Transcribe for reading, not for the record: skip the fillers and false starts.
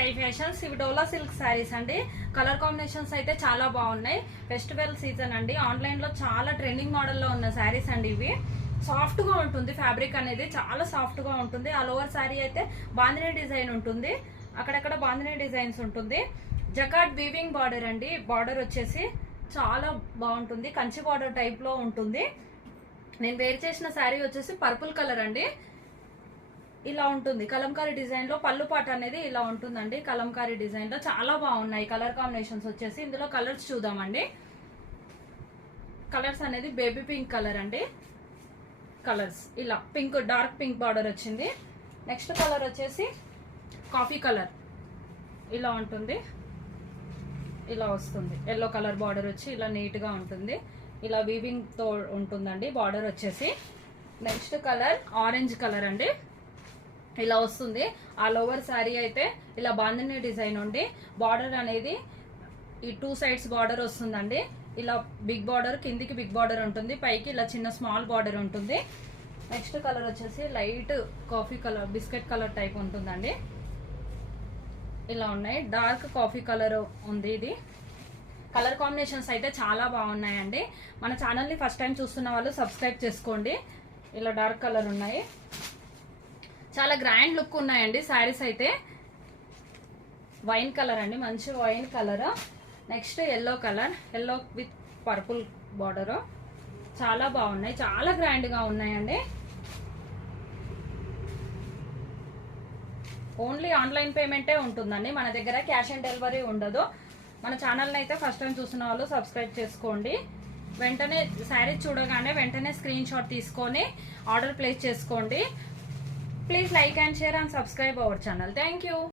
Sky fashions. ఇవి డోలా silk saris అండి. Colour combinations అయితే చాలా బాగున్నాయి. ఫెస్టివల్ సీజన్ అండి. ఆన్లైన్ లో చాలా ట్రెండింగ్ మోడల్ లో ఉన్న శారీస్ అండి. ఇవి సాఫ్ట్ గా ఉంటుంది, ఫ్యాబ్రిక్ అనేది చాలా సాఫ్ట్ గా ఉంటుంది. ఆల్ ఓవర్ శారీ అయితే బాందినీ డిజైన్ ఉంటుంది, అక్కడక్కడ బాందినీ డిజైన్స్ ఉంటుంది. జకార్డ్ వీవింగ్ బార్డర్ అండి. బార్డర్ వచ్చేసి చాలా బాగుంటుంది, కంచి బార్డర్ టైప్ లో ఉంటుంది. నేను వేర్ చేసిన శారీ వచ్చేసి పర్పుల్ కలర్ అండి. ఇలా ఉంటుంది కలంకారీ డిజైన్ లో. పళ్ళు పాట అనేది ఇలా ఉంటుందండి కలంకారీ డిజైన్ లో. చాలా బాగున్నాయి కలర్ కాంబినేషన్స్ వచ్చేసి. ఇందులో కలర్స్ చూద్దామండి. కలర్స్ అనేది బేబీ పింక్ కలర్ అండి. కలర్స్ ఇలా పింక్, డార్క్ పింక్ బార్డర్ వచ్చింది. నెక్స్ట్ కలర్ వచ్చేసి కాఫీ కలర్. ఇలా ఉంటుంది, ఇలా వస్తుంది. ఎల్లో కలర్ బార్డర్ వచ్చి ఇలా నీట్ గా ఉంటుంది. ఇలా వీవింగ్ తో ఉంటుందండి బార్డర్ వచ్చేసి. నెక్స్ట్ కలర్ ఆరెంజ్ కలర్ అండి. ఇలా వస్తుంది. ఆల్ ఓవర్ శారీ అయితే ఇలా బాందినీ డిజైన్ ఉండి బార్డర్ అనేది ఈ 2 సైడ్స్ బార్డర్ వస్తుందండి. ఇలా బిగ్ బార్డర్, కిందికి బిగ్ బార్డర్ ఉంటుంది, పైకి ఇలా చిన్న స్మాల్ బార్డర్ ఉంటుంది. నెక్స్ట్ కలర్ వచ్చేసి light coffee colour, biscuit colour type ఉంటుందండి. ఇలా ఉన్నాయి. డార్క్ కాఫీ కలర్ ఉంది. ఇది కలర్ కాంబినేషన్స్ అయితే చాలా బాగున్నాయండి. మన ఛానల్ని ఫస్ట్ టైం చూస్తున్న వాళ్ళు సబ్స్క్రైబ్ చేసుకోండి. ఇలా డార్క్ కలర్ ఉన్నాయి. చాలా గ్రాండ్ లుక్ ఉన్నాయండి శారీస్ అయితే. వైన్ కలర్ అండి, మంచి wine colour. Next yellow colour, yellow with purple border. చాలా బాగున్నాయి, చాలా గ్రాండ్ గా ఉన్నాయండి. ఓన్లీ ఆన్లైన్ పేమెంటే ఉంటుందండి మన దగ్గర, క్యాష్ ఆన్ డెలివరీ ఉండదు. మన ఛానల్ని అయితే ఫస్ట్ టైం చూసిన వాళ్ళు సబ్స్క్రైబ్ చేసుకోండి. వెంటనే శారీ చూడగానే వెంటనే స్క్రీన్ షాట్ తీసుకొని ఆర్డర్ ప్లేస్ చేసుకోండి. Please like and share and subscribe our channel. Thank you.